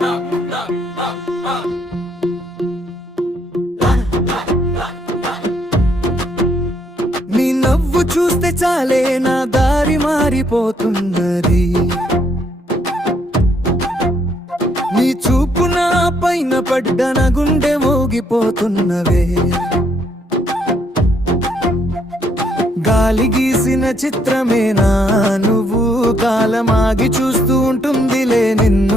నీ నవ్వు చూస్తే చాలే నా దారి మారిపోతున్నది. నీ చూపు నా పైన పడ్డ నా గుండె మోగిపోతున్నవే. గాలి గీసిన చిత్రమేనా నువ్వు, కాలమాగి చూస్తూ ఉంటుందిలే నిన్ను.